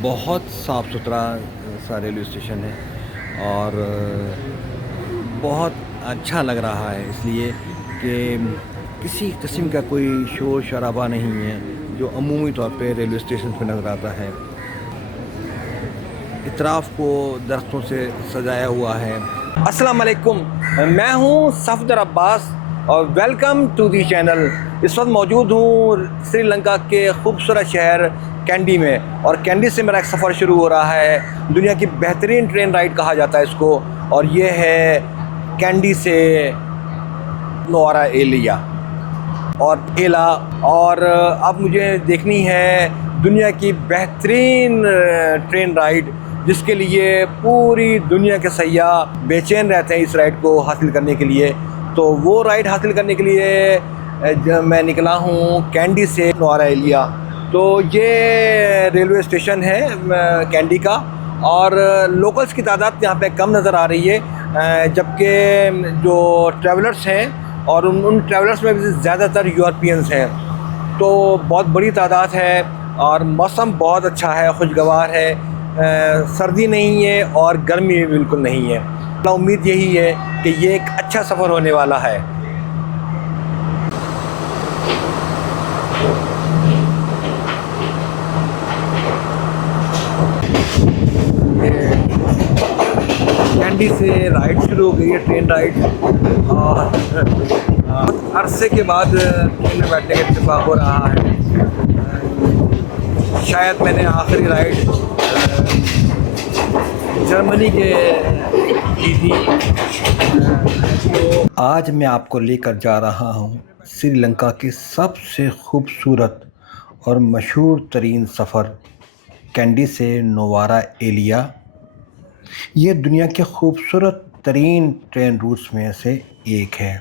बहुत साफ़ सुथरा सा रेलवे स्टेशन है और बहुत अच्छा लग रहा है इसलिए कि किसी किस्म का कोई शोर शराबा नहीं है जो अमूमी तौर पे रेलवे स्टेशन पे नज़र आता है। इतराफ़ को दरख्तों से सजाया हुआ है। अस्सलाम वालेकुम, मैं हूँ सफदर अब्बास और वेलकम टू दी चैनल। इस वक्त मौजूद हूँ श्रीलंका के खूबसूरत शहर कैंडी में और कैंडी से मेरा एक सफ़र शुरू हो रहा है। दुनिया की बेहतरीन ट्रेन राइड कहा जाता है इसको और ये है कैंडी से नुआरा एलिया और एला। और अब मुझे देखनी है दुनिया की बेहतरीन ट्रेन राइड जिसके लिए पूरी दुनिया के सयाह बेचैन रहते हैं इस राइड को हासिल करने के लिए। तो वो राइड हासिल करने के लिए मैं निकला हूँ कैंडी से नुआरा एलिया। तो ये रेलवे स्टेशन है कैंडी का और लोकल्स की तादाद यहाँ पे कम नज़र आ रही है, जबकि जो ट्रैवलर्स हैं और उन ट्रैवलर्स में भी ज़्यादातर यूरोपियंस हैं। तो बहुत बड़ी तादाद है और मौसम बहुत अच्छा है, खुशगवार है, सर्दी नहीं है और गर्मी भी बिल्कुल नहीं है। तो उम्मीद यही है कि ये एक अच्छा सफ़र होने वाला है। कैंडी से राइड शुरू हो गई है, ट्रेन राइड, और अरसे के बाद ट्रेन में बैठने का इत्तेफाक हो रहा है। शायद मैंने आखिरी राइड जर्मनी के की थी। तो आज मैं आपको लेकर जा रहा हूँ श्रीलंका के सबसे खूबसूरत और मशहूर तरीन सफ़र कैंडी से नुआरा एलिया। ये दुनिया के खूबसूरत तरीन ट्रेन रूट्स में से एक है।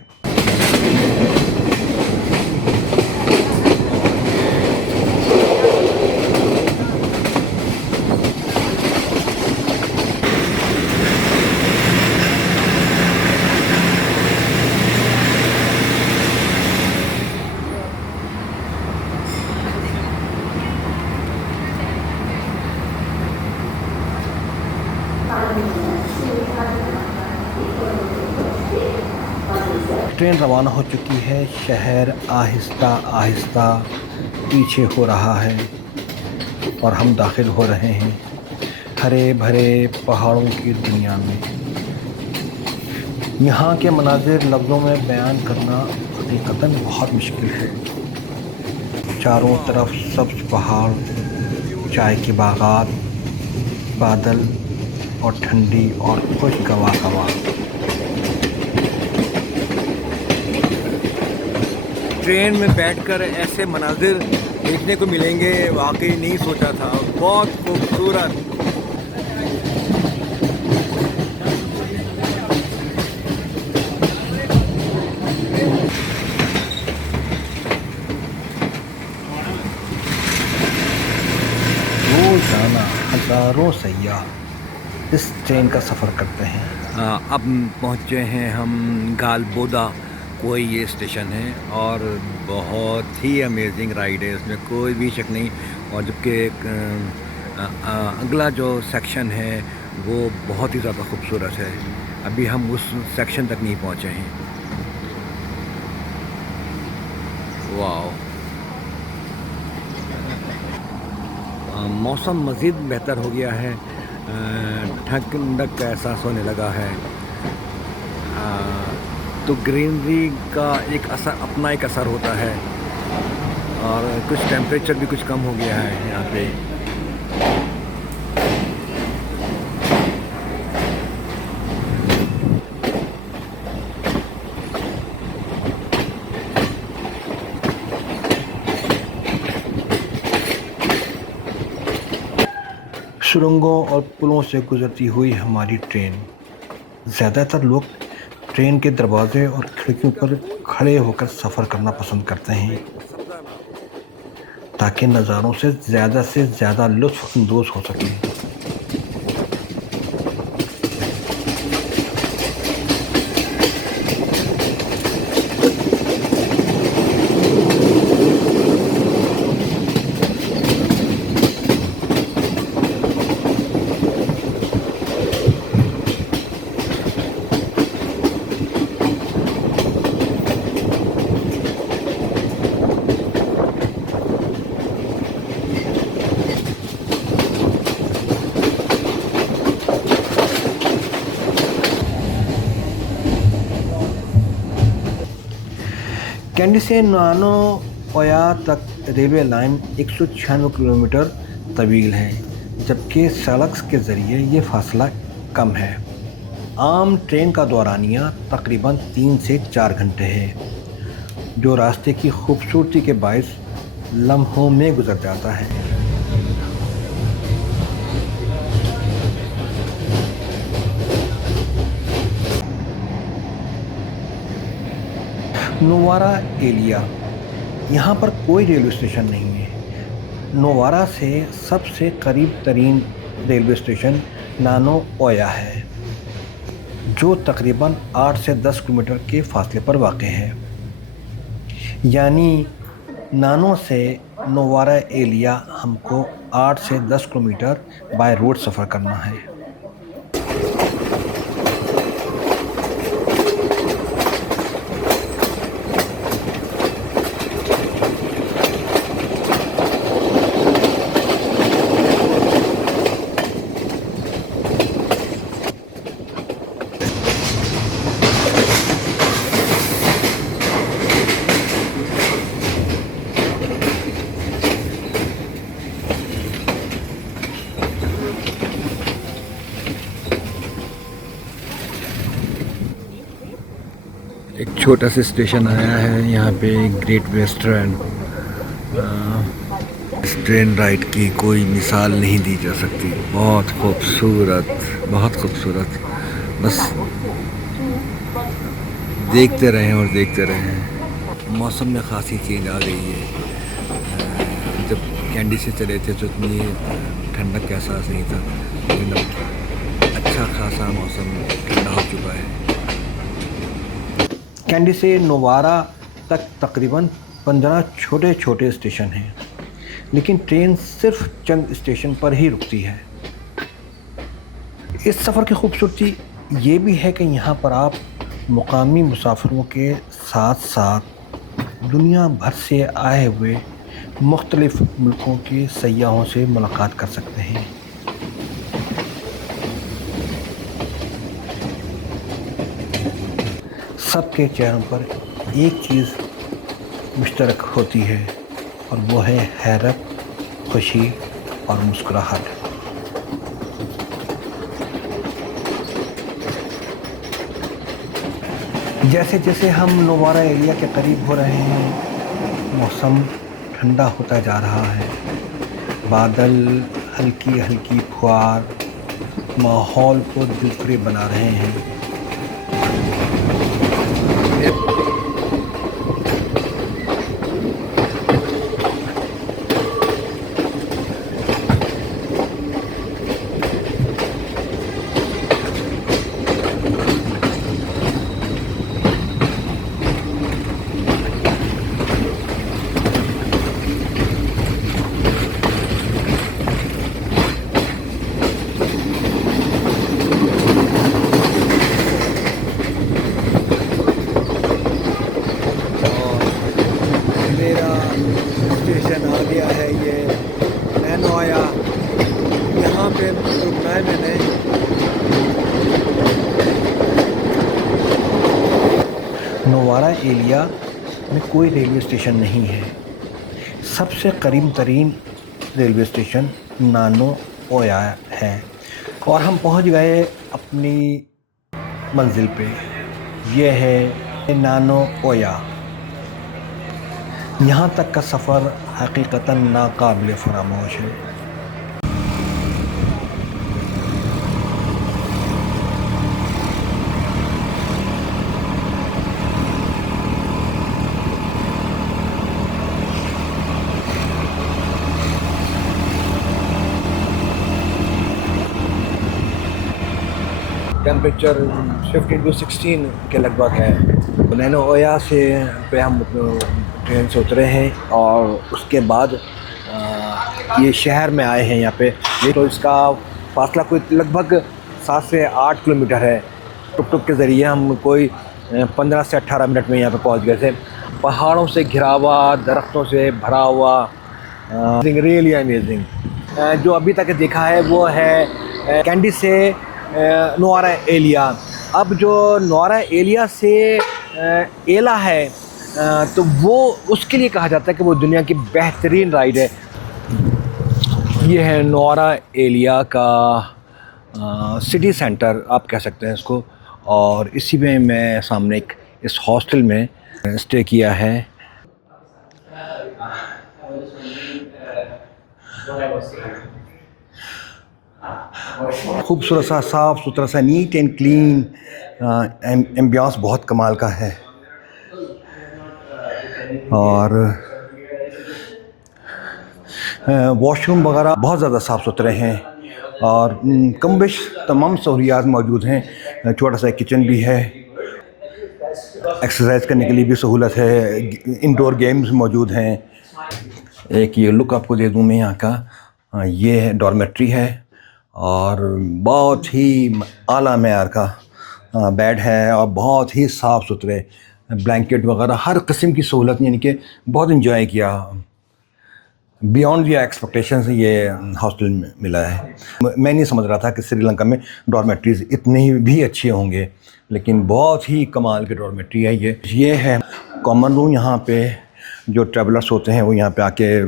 ट्रेन रवाना हो चुकी है। शहर आहिस्ता आहिस्ता पीछे हो रहा है और हम दाखिल हो रहे हैं हरे भरे पहाड़ों की दुनिया में। यहाँ के मनाज़िर लफ्ज़ों में बयान करना हकीकतन बहुत मुश्किल है। चारों तरफ सब्ज़ पहाड़, चाय के बागात, बादल और ठंडी और खुशगवार हवा। ट्रेन में बैठकर ऐसे मनाजिर देखने को मिलेंगे वाकई नहीं सोचा था। बहुत खूबसूरत। रोजाना हज़ारों सयाह इस ट्रेन का सफ़र करते हैं। अब पहुँचे हैं हम गालबोदा कोई ये स्टेशन है और बहुत ही अमेजिंग राइड है, इसमें कोई भी शक नहीं। और जबकि अगला जो सेक्शन है वो बहुत ही ज़्यादा खूबसूरत है। अभी हम उस सेक्शन तक नहीं पहुँचे हैं। वाह, मौसम मज़ीद बेहतर हो गया है, ठंडक का एहसास होने लगा है। तो ग्रीनरी का एक असर, अपना एक असर होता है और कुछ टेम्परेचर भी कुछ कम हो गया है यहाँ पे। सुरंगों और पुलों से गुजरती हुई हमारी ट्रेन। ज़्यादातर लोग ट्रेन के दरवाजे और खिड़कियों पर खड़े होकर सफ़र करना पसंद करते हैं ताकि नज़ारों से ज़्यादा लुत्फ़ अंदोज़ हो सकें। कैंडी से नानो ओया तक रेलवे लाइन 196 किलोमीटर तवील है, जबकि सड़क के ज़रिए ये फासला कम है। आम ट्रेन का दौरानिया तकरीबन 3 से 4 घंटे है, जो रास्ते की खूबसूरती के बायस लम्हों में गुजर जाता है। नोवारा एलिया, यहाँ पर कोई रेलवे स्टेशन नहीं है। नोवारा से सबसे करीब तरीन रेलवे स्टेशन नानो ओया है, जो तकरीबन 8 से 10 किलोमीटर के फासले पर वाक़ है। यानी नानो से नोवारा एलिया हमको 8 से 10 किलोमीटर बाय रोड सफ़र करना है। एक छोटा सा स्टेशन आया है, यहाँ पे ग्रेट वेस्टर्न। इस ट्रेन राइड की कोई मिसाल नहीं दी जा सकती। बहुत खूबसूरत, बहुत खूबसूरत। बस देखते रहें और देखते रहें। मौसम में खासी चेंज आ गई है। जब कैंडी से चले थे तो इतनी ठंडक का एहसास नहीं था, लेकिन अब अच्छा खासा मौसम ठंडा हो चुका है। कैंडी से नोवारा तक तकरीबन 15 छोटे छोटे स्टेशन हैं, लेकिन ट्रेन सिर्फ चंद स्टेशन पर ही रुकती है। इस सफ़र की खूबसूरती ये भी है कि यहाँ पर आप मुकामी मुसाफिरों के साथ साथ दुनिया भर से आए हुए मुख्तलिफ़ मुल्कों के सयाहों से मुलाकात कर सकते हैं। सबके चेहरों पर एक चीज़ मुश्तरक होती है, और वो है हैरत, खुशी और मुस्कुराहट। जैसे जैसे हम नोवारा एलिया के करीब हो रहे हैं, मौसम ठंडा होता जा रहा है। बादल हल्की हल्की फुहार माहौल को दिलफरेब बना रहे हैं। स्टेशन आ गया है, ये नैनो आया। यहाँ पे रुकना है मैंने। नोवारा एलिया में कोई रेलवे स्टेशन नहीं है। सबसे करीब तरीन रेलवे स्टेशन नानो ओया है, और हम पहुँच गए अपनी मंजिल पे। यह है नानो ओया। यहाँ तक का सफ़र हकीकतन नाकाबिल फरामोश है। टेम्परेचर 15 to 16 के लगभग है। नैनो ओया से पे हम ट्रेन से उतरे हैं, और उसके बाद ये शहर में आए हैं यहाँ पे। ये तो इसका फासला कोई लगभग 7 से 8 किलोमीटर है। टुक टुक के ज़रिए हम कोई 15 से 18 मिनट में यहाँ पे पहुँच गए थे। पहाड़ों से घिरा हुआ, दरख्तों से भरा हुआ, रियली अमेजिंग। जो अभी तक देखा है वो है कैंडी से नोवारा एलिया। अब जो नोवारा एलिया से एला है, तो वो उसके लिए कहा जाता है कि वो दुनिया की बेहतरीन राइड है। ये है नौरा एलिया का सिटी सेंटर आप कह सकते हैं इसको, और इसी में मैं सामने एक इस हॉस्टल में स्टे किया है। खूबसूरत सा, साफ़ सुथरा सा, नीट एंड क्लीन एम्बियंस बहुत कमाल का है। और वॉशरूम वगैरह बहुत ज़्यादा साफ़ सुथरे हैं और कम बेश तमाम सहूलियात मौजूद हैं। छोटा सा किचन भी है, एक्सरसाइज करने के लिए भी सहूलत है, इंडोर गेम्स मौजूद हैं। एक ये लुक आपको दे दूँ मैं यहाँ का, ये है डॉर्मेट्री है और बहुत ही आला मेयार का बेड है और बहुत ही साफ़ सुथरे ब्लैंकेट वगैरह, हर किस्म की सहूलत, यानी कि बहुत इंजॉय किया। बियॉन्ड योर एक्सपेक्टेशंस ये हॉस्टल में मिला है। मैं नहीं समझ रहा था कि श्रीलंका में डॉर्मेट्रीज़ इतनी भी अच्छे होंगे, लेकिन बहुत ही कमाल की डॉर्मेट्री है ये है कॉमन रूम। यहाँ पे जो ट्रैवलर्स होते हैं वो यहाँ पे आके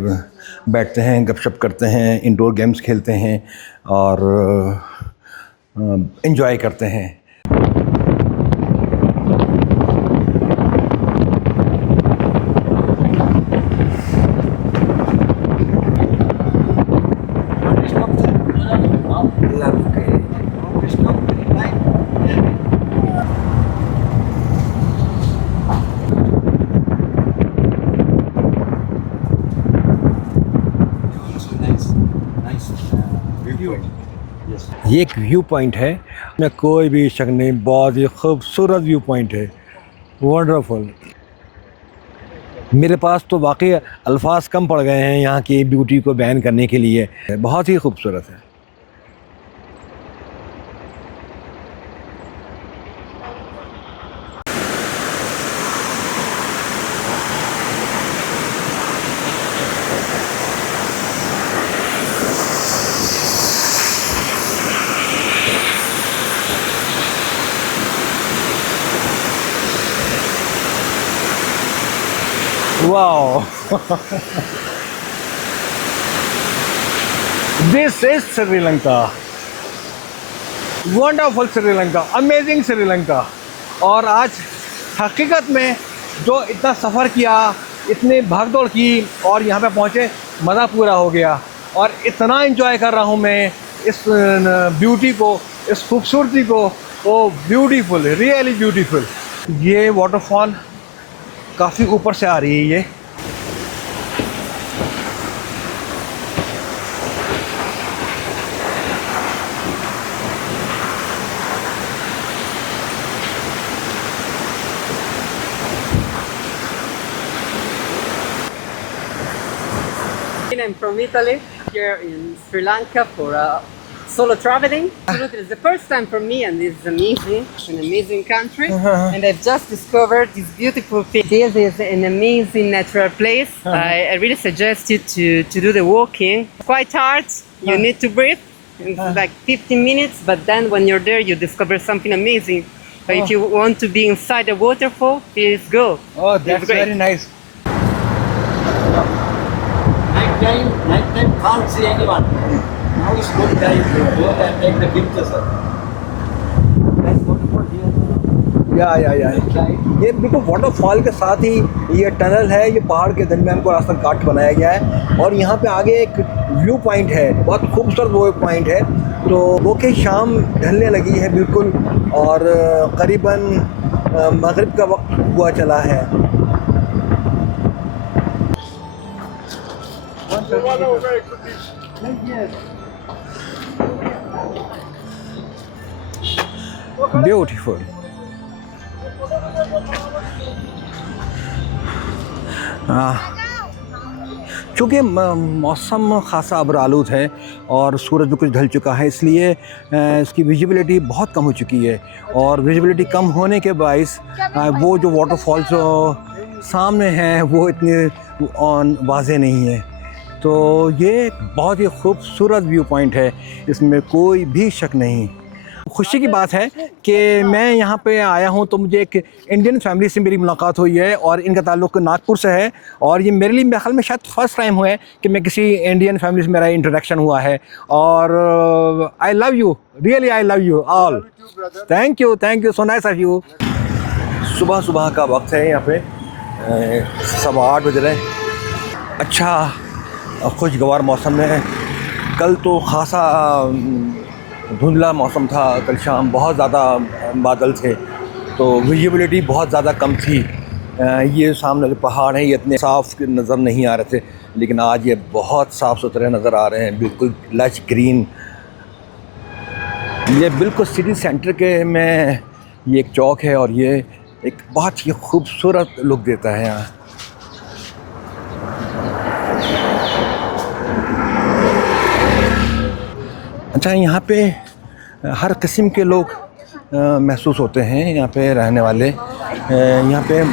बैठते हैं, गपशप करते हैं, इंडोर गेम्स खेलते हैं और इन्जॉय करते हैं। ये एक व्यू पॉइंट है, में कोई भी शक नहीं, बहुत ही खूबसूरत व्यू पॉइंट है, वंडरफुल। मेरे पास तो वाकई अल्फाज कम पड़ गए हैं यहाँ की ब्यूटी को बयान करने के लिए, बहुत ही खूबसूरत है। Wow. This is Sri Lanka. Wonderful Sri Lanka, amazing Sri Lanka। और आज हकीकत में जो इतना सफ़र किया, इतनी भागदौड़ की और यहाँ पे पहुँचे, मज़ा पूरा हो गया और इतना एंजॉय कर रहा हूँ मैं इस ब्यूटी को, इस खूबसूरती को। ओ ब्यूटीफुल, रियली ब्यूटीफुल। ये वाटरफॉल काफ़ी ऊपर से आ रही है ये। I'm from Italy, here in Sri Lanka for solo traveling. Absolutely, it's the first time for me and it's amazing. It's an amazing country and I've just discovered this beautiful thing. This is an amazing natural place. I really suggest you to do the walking. It's quite hard, you need to breathe. It's like 15 minutes, but then when you're there you discover something amazing. But if you want to be inside a waterfall, please go. Oh, that's very nice. Nighttime can't see anyone. Now is good time to go and take the pictures. That's wonderful here. या ये बिल्कुल waterfall के साथ ही ये tunnel है, ये पहाड़ के दरमियान को रास्ता काट बनाया गया है और यहाँ पे आगे एक व्यू पॉइंट है, बहुत खूबसूरत व्यू पॉइंट है। तो वो के शाम ढलने लगी है बिल्कुल और करीबन मगरिब का वक्त हुआ चला है। ब्यूटीफुल। चूँकि मौसम खासा अबरालूद है और सूरज भी कुछ ढल चुका है, इसलिए इसकी विजिबिलिटी बहुत कम हो चुकी है और विजिबिलिटी कम होने के बाइस वो जो वाटरफॉल जो सामने हैं वो इतने वाज़े नहीं है। तो ये बहुत ही खूबसूरत व्यू पॉइंट है, इसमें कोई भी शक नहीं। खुशी की बात है कि मैं यहाँ पे आया हूँ तो मुझे एक इंडियन फैमिली से मेरी मुलाकात हुई है और इनका ताल्लुक़ नागपुर से है। और ये मेरे लिए मेरे ख्याल में शायद फर्स्ट टाइम हुआ है कि मैं किसी इंडियन फैमिली से मेरा इंट्रोडक्शन हुआ है। और I love you, really I love you all. Thank you, so nice of you. सुबह सुबह का वक्त है यहाँ पे, 8:15 बज रहे हैं। अच्छा खुशगवार मौसम है। कल तो ख़ासा धुंधला मौसम था, कल शाम बहुत ज़्यादा बादल थे तो विजिबिलिटी बहुत ज़्यादा कम थी। ये सामने जो पहाड़ हैं ये इतने साफ़ नज़र नहीं आ रहे थे, लेकिन आज ये बहुत साफ़ सुथरे नज़र आ रहे हैं, बिल्कुल लश ग्रीन। ये बिल्कुल सिटी सेंटर के में ये एक चौक है और ये एक बहुत ही खूबसूरत लुक देता है यहाँ। अच्छा, यहाँ पे हर किस्म के लोग महसूस होते हैं यहाँ पे रहने वाले। यहाँ पे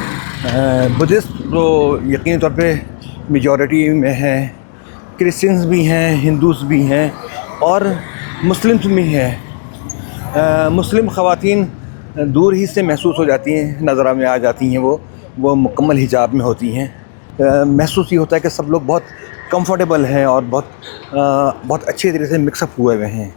बुद्धिस्ट तो यकीनी तौर पे मेजॉरिटी में है, क्रिश्चियंस भी हैं, हिंदूस भी हैं और मुस्लिम्स भी हैं। मुस्लिम ख़वातीन दूर ही से महसूस हो जाती हैं, नज़र में आ जाती हैं, वो मुकम्मल हिजाब में होती हैं। महसूस ये होता है कि सब लोग बहुत कंफर्टेबल हैं और बहुत अच्छी तरीके से मिक्सअप हुए हुए हैं।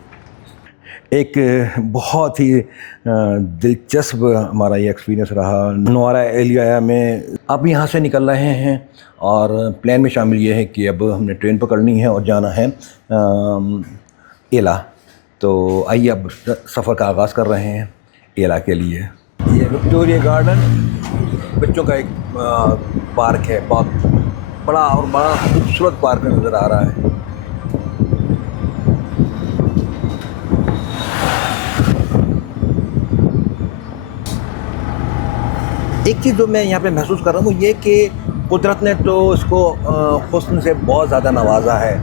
एक बहुत ही दिलचस्प हमारा ये एक्सपीरियंस रहा। नुवारा एलिया में अब यहाँ से निकल रहे हैं और प्लान में शामिल ये है कि अब हमने ट्रेन पकड़नी है और जाना है एला। तो आइए अब सफ़र का आगाज़ कर रहे हैं एला के लिए। ये विक्टोरिया गार्डन बच्चों का एक पार्क है, बहुत बड़ा और बड़ा खूबसूरत पार्क नज़र आ रहा है। एक चीज़ जो मैं यहाँ पे महसूस कर रहा हूँ वो ये कि कुदरत ने तो इसको हुस्न से बहुत ज़्यादा नवाजा है,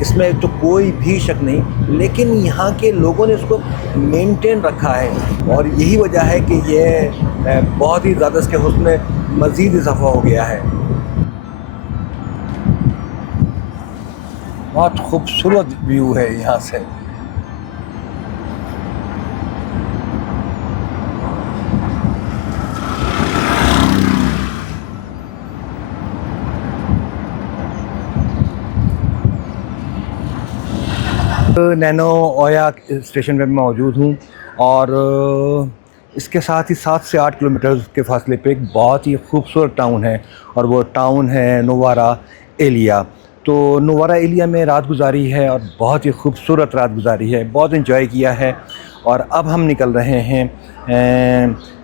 इसमें तो कोई भी शक नहीं, लेकिन यहाँ के लोगों ने इसको मेंटेन रखा है और यही वजह है कि ये बहुत ही ज़्यादा इसके हुस्न में मज़ीद इजाफा हो गया है। बहुत खूबसूरत व्यू है यहाँ से। नैनो ओया स्टेशन पे मैं मौजूद हूँ और इसके साथ ही 7 से 8 किलोमीटर के फासले पे एक बहुत ही खूबसूरत टाउन है और वो टाउन है नुवारा एलिया। तो नुवारा एलिया में रात गुजारी है और बहुत ही खूबसूरत रात गुजारी है, बहुत एंजॉय किया है। और अब हम निकल रहे हैं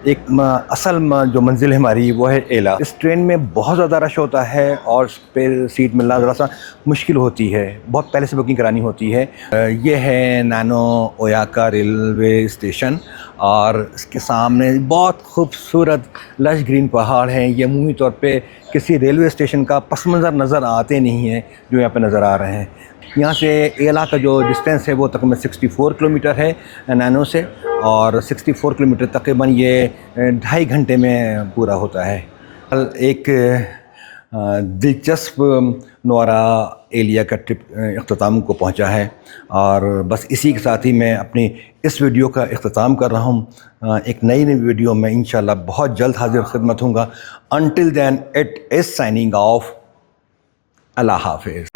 एक असल जो मंजिल है हमारी वो है एला। इस ट्रेन में बहुत ज़्यादा रश होता है और स्पेयर सीट मिलना ज़रा सा मुश्किल होती है, बहुत पहले से बुकिंग करानी होती है। ये है नैनो ओया का रेलवे स्टेशन और इसके सामने बहुत खूबसूरत लश ग्रीन पहाड़ हैं। ये अमूमी तौर पे किसी रेलवे स्टेशन का पस मंज़र नज़र आते नहीं हैं जो यहाँ पे नज़र आ रहे हैं। यहाँ से एला का जो डिस्टेंस है वो तकरीबन 64 किलोमीटर है नैनो से, और 64 किलोमीटर तकरीबन ये 2.5 घंटे में पूरा होता है। एक दिलचस्प नुवारा एलिया का ट्रिप इख्तिताम को पहुँचा है और बस इसी के साथ ही मैं अपनी इस वीडियो का इख्तिताम कर रहा हूँ। एक नई वीडियो में इंशाल्लाह बहुत जल्द हाजिर खिदमत होऊंगा। Until then it is signing off. अल्लाह हाफिज़।